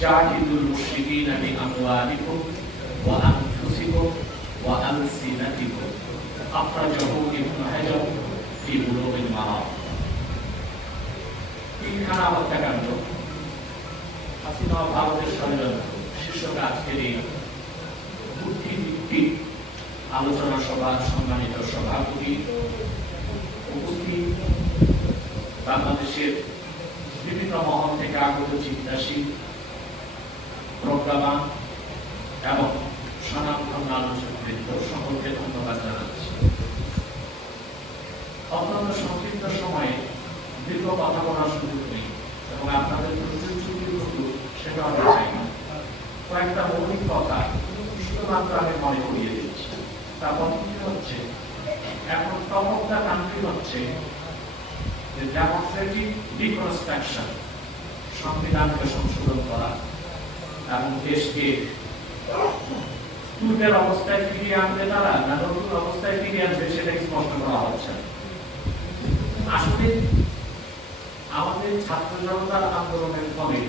জাহিদুল মুশরিকিনা বিআমওয়ালিকুম ওয়া আনফুসিকুম ওয়া আলসিনাতিকুম আখরাজাহু ইবনু হাজার ফি বুলুগিল মারাম হত্যাকাণ্ড হাসিনা ভারতের ষড়যন্ত্র শীর্ষক আজকের এই বুদ্ধিভিত্তিক আলোচনা সভা সম্মানিত সভাপতি উপস্থিত বাংলাদেশের বিভিন্ন মহল থেকে আগত চিন্তাশীল এবং সনাতন সকলকে ধন্যবাদ জানাচ্ছি। অত্যন্ত সংক্ষিপ্ত সময়ে দীর্ঘ কথা বলার সুযোগ নেই এবং আপনাদের সেটা আমি চাই না। কয়েকটা মৌলিক কথা শুধুমাত্র আমি মনে করিয়ে দিচ্ছি। তার পদ্ধতি হচ্ছে, এখন অফ কান্ট্রি হচ্ছে যে ডেমোক্রেটিক সংবিধানকে সংশোধন করা। এবং দেশকে পূর্বের অবস্থায় ফিরিয়ে আনতে তারা না নতুন অবস্থায় ফিরিয়ে আনবে সেটা স্পষ্ট করা হচ্ছে। আসলে আমাদের ছাত্র জনতার আন্দোলনের ফলে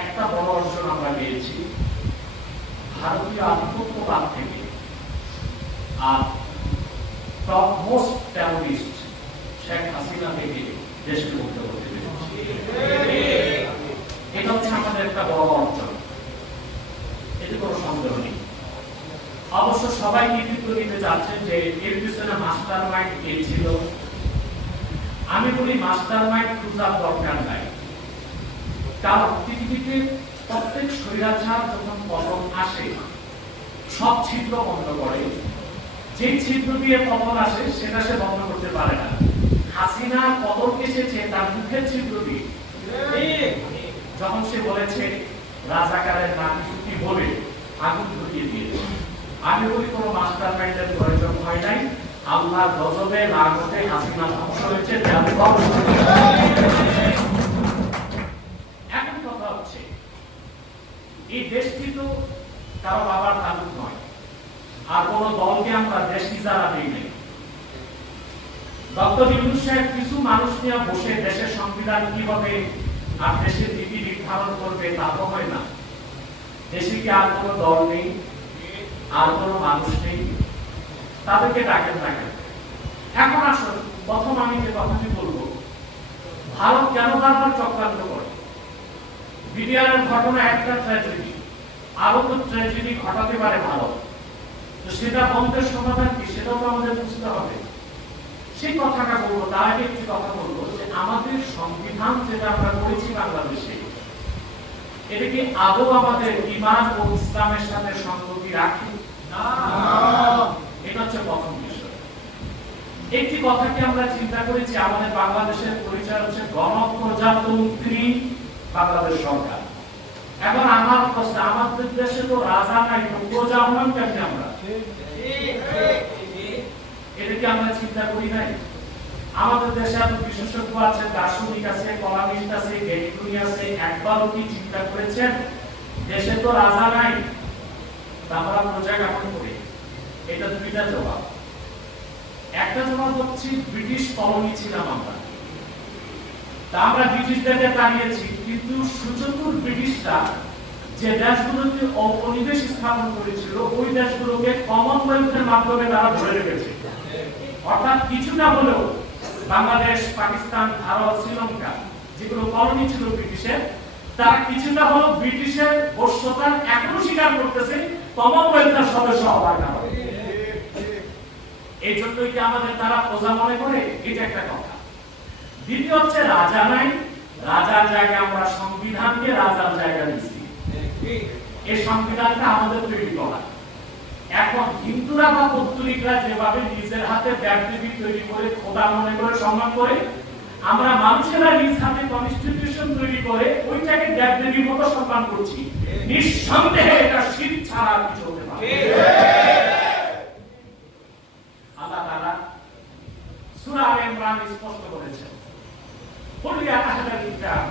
একটা বড় অর্জন আমরা পেয়েছি। ভারতীয় আধিপত্যবাদ থেকে। আর top most terrorist Sheikh Hasina থেকে দেশকে মুক্ত করতে পেরেছি। এটা হচ্ছে আমাদের একটা বড় অর্জন। এতে কোনো সন্দেহ নেই। অবশ্য সবাই কৃতিত্ব দিতে চাচ্ছেন যে এর পিছনে মাস্টার মাইন্ড কে ছিল। আমি বলি মাস্টার মাইন্ড খোঁজার দরকার নাই কারণ পৃথিবীতে প্রত্যেক স্বৈরাচার যখন পতন আসে সব ছিদ্র বন্ধ করে। যে ছিদ্র দিয়ে পতন আসে সেটা সে বন্ধ করতে পারে না। হাসিনার পতন এসেছে তার মুখের ছিদ্র দিয়ে। যখন সে বলেছে রাজাকারের নাতি চুক্তি বলে? আগুন ধরিয়ে দিয়েছে। আমি বলি, কোনো মাস্টার মাইন্ডের প্রয়োজন হয় নাই। আল্লাহর গজবে লাগতে হাসিনা ধ্বংস হয়েছে এখন কথা হচ্ছে, এই দেশটি তো কারও বাবার তালুক নয়, আর কোন দলকে আমরা দেশ ইজারা দিই নাই। ডক্টর ইউনুস সাহেব কিছু মানুষ নিয়ে বসে দেশের সংবিধান কীভাবে আর দেশের নীতি নির্ধারণ করবে তা তো হয় না। দেশে কি আর কোনো দল নেই, আর কোনো মানুষ নেই? তাদেরকে ডাকেন না কেন? এখন আসুন, প্রথম আমি যে কথাটি বলব, ভারত কেন বারবার চক্রান্ত করে? বিডিআরের ঘটনা একটা ট্র্যাজেডি আরও তো ট্র্যাজেডি ঘটাতে পারে ভারত। তো সেটা বন্ধের সমাধান কি? সেটাও তো আমাদের বুঝতে হবে। সেই কথাটা বলব, তার আগে একটি কথা বলব যে আমাদের সংবিধান যেটা আমরা করেছি বাংলাদেশে, এটা কি আদৌ আমাদের ইমান ও ইসলামের সাথে সংগতি রাখে? এটা হচ্ছে প্রথম একটি কথা কি আমরা চিন্তা করেছি, আমাদের বাংলাদেশের পরিচয় হচ্ছে গণপ্রজাতন্ত্রী বাংলাদেশ সরকার। এখন আমার প্রশ্ন, আমাদের দেশে তো রাজা নাই প্রজা হলাম কেমনি আমরা? কি আমরা চিন্তা করি নাই। আমাদের দেশে এত বিশেষজ্ঞ আছে, দার্শনিক আছে কলামিস্ট আছে গেটুনি আছে, একবারও কি চিন্তা করেছেন? দেশে তো রাজা নাই আমরা প্রজা কেমন করি? এটা দুইটা জবাব। একটা জবাব হচ্ছে, ব্রিটিশ কলোনি ছিলাম আমরা। তা আমরা ব্রিটিশদেরকে তাড়িয়েছি কিন্তু সুচতুর ব্রিটিশরা যে দেশগুলোতে উপনিবেশ স্থাপন করেছিল, ওই দেশগুলোকে কমনওয়েলথের মাধ্যমে তারা ধরে রেখেছে। অর্থাৎ কিছুটা হলেও বাংলাদেশ, পাকিস্তান, ভারত, শ্রীলঙ্কা যেগুলো কলোনি ছিল ব্রিটিশের তারা কিছুটা হলেও ব্রিটিশের বর্ষতা এখনও স্বীকার করতেছে কমনওয়েলথের সদস্য হওয়ার কারণে। এই জন্যই কি আমাদের তারা প্রজা মনে করে? এটা একটা কথা। দ্বিতীয় হচ্ছে রাজা নাই। রাজার জায়গায় আমরা সংবিধানকে রাজার জায়গায় দিচ্ছি। এই সংবিধানটা আমাদের তৈরি করা। এখন হিন্দুরা বা পত্তলিকরা যেভাবে নিজের হাতে ব্যাপদেবী তৈরি করে, খোদা মনে করে, সম্মান করে, আমরা মানুষেরা নিজ হাতে কনস্টিটিউশন তৈরি করে ওইটাকে দেবদেবীর মতো সম্মান করছি। নিঃসন্দেহে এটা শীত ছাড়া কিছু হতে পারে আল্লাহ তাআলা সূরা আলে ইমরান স্পষ্ট করেছেন। বলি আহাদা কিতাব,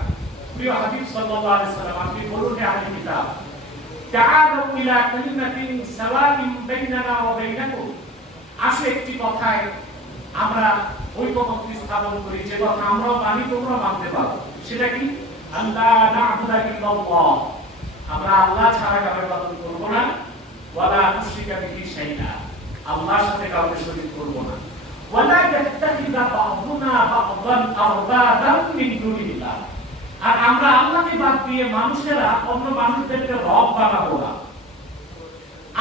প্রিয় হাবিব সাল্লাল্লাহু আলাইহি সাল্লাম আপনি বলুন হে আহাদা কিতাব ইলা কালিমাতিন সাওয়াইন বাইনানা ওয়া বাইনাকুম আসে একটি কথায়, আমরা ঐক্যমত্য স্থাপন করি, যে কথা আমরাও মানি, তোমরা মানতে পারো। সেটা কি? আল্লাহ না'বুদা ইল্লাল্লাহ। আমরা আল্লাহ ছাড়া কারও ইবাদত করব না। ওয়ালা নুশরিকা বিহি শাইআ আল্লাহর সাথে কাউকে শরীক করব না। ওয়ালা ইয়াত্তাখিযা বা'দুনা বা'দান আরবাবান মিন দুনিল্লাহ। আর আমরা আল্লাহকে বাদ দিয়ে মানুষেরা অন্য মানুষদেরকে রব বানাবো না।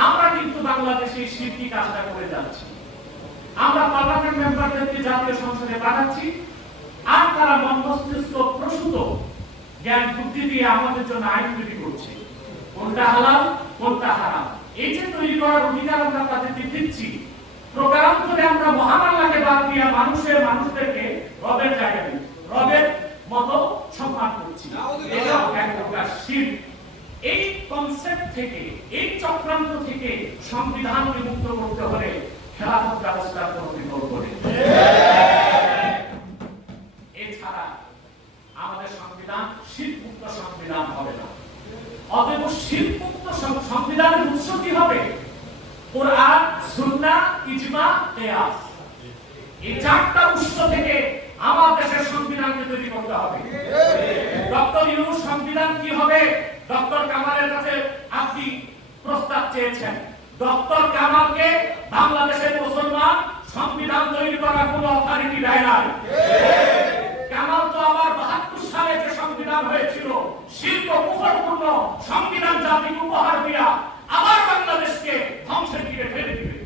আমরা কিন্তু বাংলাদেশে শিরকি কাজটা করে যাচ্ছি। আমরা পার্লামেন্ট মেম্বারদেরকে জাতীয় সংসদে পাঠাচ্ছি। আর তারা মস্তিষ্ক প্রসূত, জ্ঞান বুদ্ধি দিয়ে আমাদের জন্য আইন তৈরি করছে। কোনটা হালাল, কোনটা হারাম। এই যে তৈরি করার অধিকার আমরা তাদেরকে দিচ্ছি, প্রকারান্তরে আমরা মহান আল্লাহকে বাদ দিয়ে মানুষের মানুষদেরকে রবের জায়গা দিই রবের মতো সম্মান করছি এটা এক প্রকার শির এই কনসেপ্ট থেকে এই চক্রান্ত থেকে সংবিধান বিমুক্ত করতে হলে খেলাধুলা ব্যবস্থার কোনো বিকল্প নেই এছাড়া আমাদের সংবিধান শীতমুক্ত সংবিধান হবে না অতএব শীতমুক্ত সং- সংবিধানের উৎস কি হবে কোরআন সুন্নাহ ইজমা কিয়াস এই চারটা উৎস থেকে আমার দেশের সংবিধানকে তৈরি করতে হবে ডক্টর ইউনুস সংবিধান কি হবে ডক্টর কামালের কাছে আপনি প্রস্তাব চেয়েছেন ডক্টর কামালকে বাংলাদেশের মুসলমান সংবিধান তৈরি করার কোনো অথরিটি দেয় নাই। কামাল তো আবার বাহাত্তর সালে যে সংবিধান হয়েছিল, শিল্প কুফরপূর্ণ সংবিধান জাতিকে উপহার দিয়া আবার বাংলাদেশকে ধ্বংসের দিকে ঠেলে দিবে।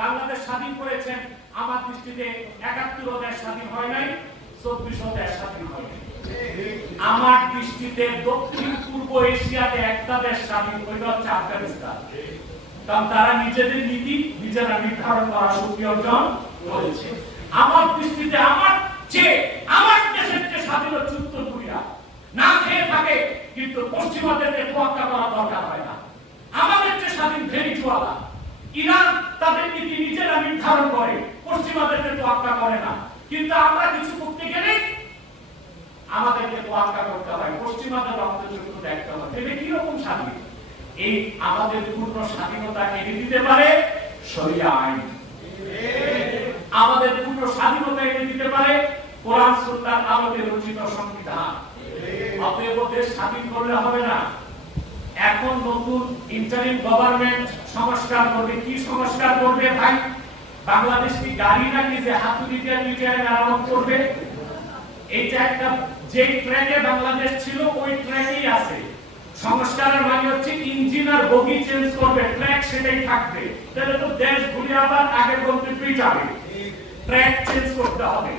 বাংলাদেশ স্বাধীন করেছেন, আমার দৃষ্টিতে একাত্তর দেশ স্বাধীন হয় নাই চব্বিশ দেশ স্বাধীন হয় নাই। আমার দৃষ্টিতে দক্ষিণ পূর্ব এশিয়াতে একটা দেশ স্বাধীন ওইটা হচ্ছে আফগানিস্তান। কারণ তারা নিজেদের নীতি, নিজেরা নির্ধারণ করার শক্তি অর্জন করেছে। আমার দৃষ্টিতে আমার চেয়ে, আমার দেশের যে স্বাধীন হচ্ছে উত্তর কোরিয়া। না খেয়ে থাকে, কিন্তু পশ্চিমাদেরকে তোয়াক্কা করা দরকার হয় না। আমাদের যে স্বাধীন ভেনিজুয়ালা। ইরান তাদের নীতি নিজেরা নির্ধারণ করে পশ্চিমাদেরকে তোয়াক্কা করে না। কিন্তু আমরা কিছু করতে গেলে আমাদেরকে তোয়াক্কা করতে হয়, পশ্চিমাদের রক্তচক্ষু দেখতে হবে। এটা কি রকম স্বাধীন? এই আমাদের পূর্ণ স্বাধীনতা এনে দিতে পারে শরিয়া আইন। আমাদের পূর্ণ স্বাধীনতা এনে দিতে পারে কোরআন সুন্নাহর আলোকে রচিত সংবিধান। অতএব দেশ স্বাধীন করলে হবে না। এখন নতুন ইন্টারিম গভর্নমেন্ট সংস্কার করবে। কি সংস্কার করবে ভাই? বাংলাদেশ কি গাড়ি নাকি যে হাতুড়ি দিয়ে মিটারে মেরামত করবে? এটা একটা যে ট্র্যাকে বাংলাদেশ ছিল, ওই ট্র্যাকেই আছে। সংস্কারের মানে হচ্ছে ইঞ্জিন আর বগি চেঞ্জ করবে ট্র্যাক সেটাই থাকবে। তাহলে তো দেশ ঘুরে আবার আগের গন্তব্যেই যাবে। ট্র্যাক চেঞ্জ করতে হবে।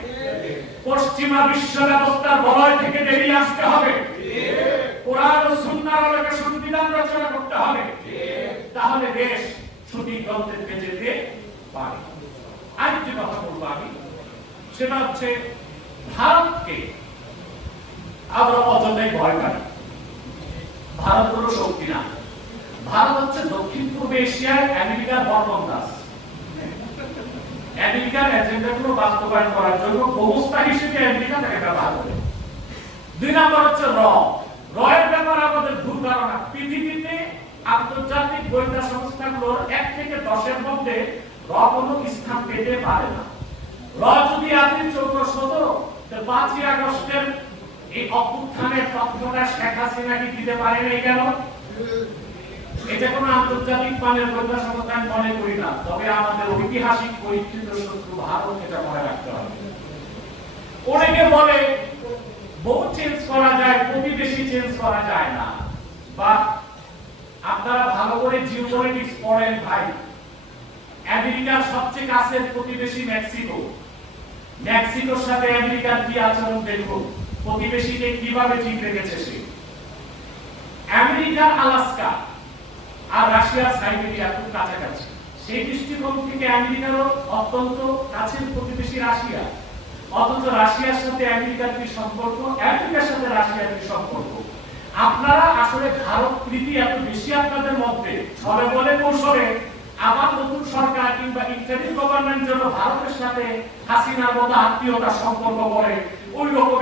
পশ্চিমা বিশ্ব ব্যবস্থার বলয় থেকে বেরিয়ে আসতে হবে। কোরআন ও সুন্নাহর আলোকে সংবিধান রচনা করতে হবে। তাহলে দেশ সঠিক গন্তব্যে যেতে পারে। আরেকটি কথা বলব আমি। সেটা হচ্ছে ভারতকে আমরা অযথাই ভয় পাই। ভারত কোনো শক্তি না ভারত হচ্ছে দক্ষিণ পূর্ব এশিয়ার আমেরিকার বর্মন দাস আমেরিকার এজেন্ডাগুলো বাস্তবায়ন করার জন্য ব্যবস্থা হিসেবে আমেরিকা তাকে ব্যবহার করে। দুই নম্বর হচ্ছে র। রয়ের ব্যাপারে আমাদের ভুল ধারণা। পৃথিবীতে আন্তর্জাতিক গোয়েন্দা সংস্থাগুলোর এক থেকে দশের মধ্যে র কোনো স্থান পেতে পারে না। র যদি আপনি চৌদ্দশ হতো পাঁচই আগস্টের এই অভ্যুত্থানের তথ্যটা শেখ হাসিনা দিতে পারে নাই কেন? এটা আন্তর্জাতিক মানের গোয়েন্দা মনে করি না। তবে আমাদের ঐতিহাসিক শত্রু ভারত, এটা মনে রাখতে হবে। অনেকে বলে চেঞ্জ করা যায়, প্রতিবেশী চেঞ্জ করা যায় না। বা আপনারা ভালো করে জিওপলিটিক্স পড়েন ভাই। আমেরিকার সবচেয়ে কাছের প্রতিবেশী মেক্সিকো। মেক্সিকোর সাথে আমেরিকার কি আচরণ দেখুন? প্রতিবেশীকে কীভাবে ঠিক রেখেছে সে? আমেরিকার আলাস্কা আর রাশিয়ার সাইবেরিয়া খুব কাছাকাছি। সেই দৃষ্টিকোণ থেকে আমেরিকারও অত্যন্ত কাছের প্রতিবেশী রাশিয়া। অথচ রাশিয়ার সাথে আমেরিকার কি সম্পর্ক? আমেরিকার সাথে রাশিয়ার কি সম্পর্ক? আপনারা আসলে ভারত, প্রীতি এত বেশি আপনাদের মধ্যে? ছলে বলে কৌশলে আবার নতুন সরকার কিংবা ইন্টারিম গভর্নমেন্ট জন্য ভারতের সাথে হাসিনার মতো আত্মীয়তা সম্পর্ক করে ওই রকম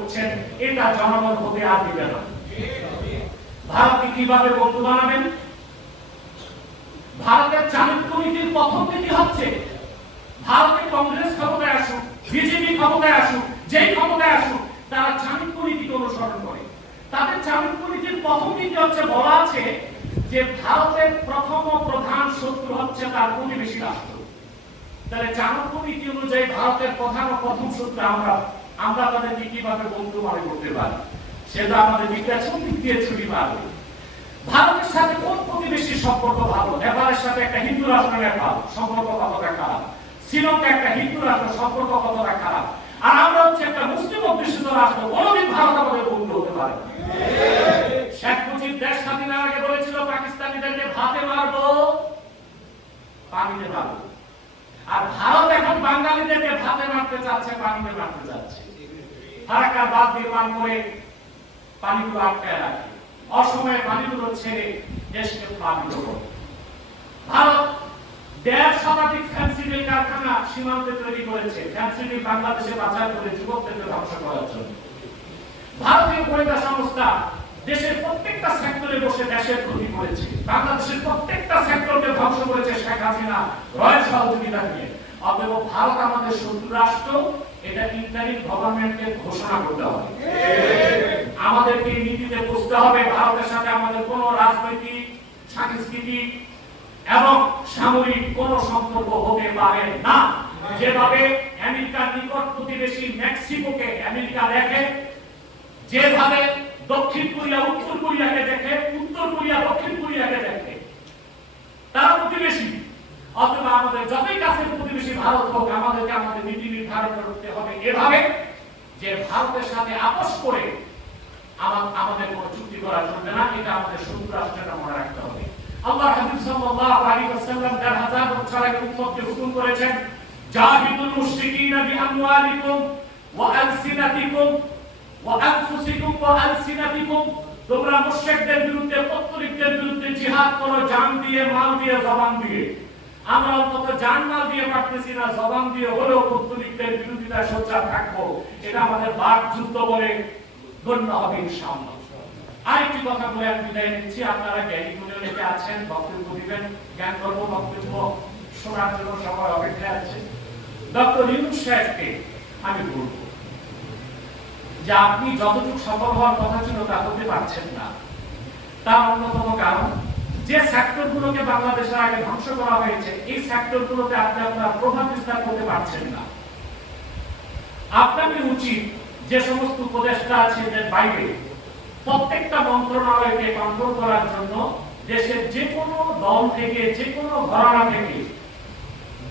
করছেন, এটা জনগণ হতে আর দিবে না। ভারতকে কীভাবে বন্ধু বানাবেন? ভারতের চাণক্য নীতির প্রথম নীতি হচ্ছে, ভারতে কংগ্রেস ক্ষমতায় আসুক, বিজেপি ক্ষমতায় আসুক, যেই ক্ষমতায় আসুক, তারা চাণক্য নীতিকে অনুসরণ করে। তাদের চাণক্য নীতির প্রথম নীতি হচ্ছে, বলা আছে যে ভারতের প্রথম ও প্রধান শত্রু হচ্ছে তার প্রতিবেশী রাষ্ট্র। তাহলে চাণক্য নীতি অনুযায়ী ভারতের প্রধান ও প্রথম শত্রু আমরা আমরা তাদেরকে কীভাবে বন্ধু মনে করতে পারি? সেটা আমাদের নির্বাচন দিক দিয়ে ছুটি পারবে ভারতের সাথে কোন প্রতিবেশী সম্পর্ক ভালো? নেপালের সাথে একটা হিন্দু রাষ্ট্র নেপাল সম্পর্ক কতটা খারাপ? শ্রীলঙ্কা একটা হিন্দু রাষ্ট্র সম্পর্ক কতটা খারাপ? আর আমরা হচ্ছে একটা মুসলিম অধ্যুষিত রাষ্ট্র। কোনোদিন ভারত আমাদের বন্ধু হতে পারে শেখ মুজিব দেশ স্বাধীনের আগে বলেছিল পাকিস্তানিদেরকে ভাতে মারবো, পানিতে মারবো। আর ভারত এখন বাঙালিদেরকে ভাতে মারতে চাচ্ছে, পানিতে মারতে ফারাক্কা বাঁধ নির্মাণ করে পানিগুলো আটকায় রাখে। অসময়ে পানিগুলো ছেড়ে দেশকে প্লাবিত করে। ভারত দেড় শতাধিক কারখানা সীমান্তে তৈরি করেছে। বাংলাদেশে করে যুবকদেরকে ধ্বংস করার জন্য। ভারতীয় গোয়েন্দা সংস্থা দেশের প্রত্যেকটা সেক্টরে বসে দেশের ক্ষতি করেছে। বাংলাদেশের প্রত্যেকটা সেক্টরকে ধ্বংস করেছে শেখ হাসিনা রয়েল সহযোগিতা নিয়ে। অতএব ভারত আমাদের শত্রু রাষ্ট্র এটা ইন্টারিম গভর্নমেন্টকে ঘোষণা করতে হবে। আমাদেরকে নীতিতে বুঝতে হবে। ভারতের সাথে আমাদের কোনো রাজনৈতিক, সাংস্কৃতিক এবং সামরিক কোনো সম্পর্ক হতে পারে না। যেভাবে আমেরিকার নিকট প্রতিবেশী মেক্সিকোকে আমেরিকা দেখে, যেভাবে দক্ষিণ কোরিয়া, উত্তর কোরিয়াকে দেখে, উত্তর কোরিয়া, দক্ষিণ কোরিয়াকে দেখে, তারা প্রতিবেশী। অথবা আমাদের যতই কাছের প্রতিবেশী ভারত হোক, আমাদেরকে আমাদের নীতি নির্ধারণ করতে হবে এভাবে যে ভারতের সাথে আপোষ করে আমাদের কোনো চুক্তি করা চলবে না, এটা আমাদের শত্রু রাষ্ট্রটা মনে রাখতে হবে। আল্লাহ হাবিব সাল্লাল্লাহু আলাইহি ওয়াসাল্লাম দেড় হাজার বছর আগে উম্মতকে হুকুম করেছেন, জাহিদুল মুশরিকিনা বিআমওয়ালিকুম ওয়া আলসিনাতিকুম ওয়া আনফুসিকুম ওয়া আলসিনাতিকুম। তোমরা মুশরিকদের বিরুদ্ধে, পত্তলিকদের বিরুদ্ধে জিহাদ করো, জান দিয়ে, মাল দিয়ে, জবান দিয়ে। আমরা অন্তত জান মাল দিয়ে পারতেছি না, জবান দিয়ে হলেও পত্তলিকদের বিরোধিতায় সোচ্চার থাকব। এটা আমাদের বাক যুদ্ধ বলে গণ্য হবে ইনশাআল্লাহ। আরেকটি কথা বলে আমি বিদায় নিচ্ছি। আপনারা জ্ঞানী গুণে লেগে আছেন, বক্তব্য দিবেন। জ্ঞান গর্ব বক্তব্য শোনার জন্য সবাই অপেক্ষায় আছে। ডক্টর ইউনুস সাহেবকে আমি বলব যে আপনি যতটুকু সফল হওয়ার কথা ছিল তা হতে পারছেন না। তার অন্যতম কারণ যে সেক্টরগুলোকে বাংলাদেশের আগে ধ্বংস করা হয়েছে, এই সেক্টরগুলোতে আপনি আপনার প্রভাব বিস্তার করতে পারছেন না। আপনাকে উচিত যে সমস্ত উপদেষ্টা আছে এদের বাইরে প্রত্যেকটা মন্ত্রণালয়কে কন্ট্রোল করার জন্য দেশের যে কোনো দল থেকে, যে কোনো ঘরানা থেকে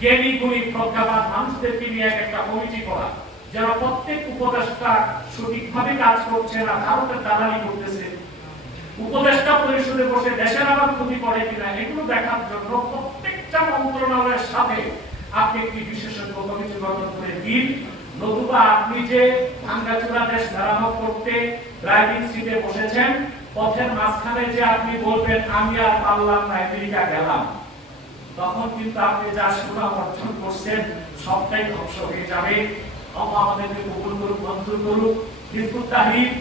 জ্ঞানী গুণী প্রজ্ঞাবান মানুষদেরকে নিয়ে এক একটা কমিটি করা, যেন প্রত্যেক উপদেষ্টা সঠিকভাবে কাজ করছে না ভারতের দালালি করতেছে। উপদেষ্টা পরিষদে বসে দেশের আবার ক্ষতি করে কিনা, এগুলো দেখার জন্য প্রত্যেকটা মন্ত্রণালয়ের সাথে আপনি একটি বিশেষজ্ঞ কমিটি গঠন করে দিন। নতুবা আপনি যে ভাঙ্গাচুরা দেশ মেরামত করতে ড্রাইভিং সিটে বসেছেন, পথের মাঝখানে যে আপনি বলবেন, আমি আর পারলাম না, আমেরিকা গেলাম। তখন কিন্তু আপনি যা সুনাম অর্জন করছেন, সবটাই ধ্বংস হয়ে যাবে। আমাদেরকে কবুল করুক, মঞ্জুর করুক। Hizb ut Tahrir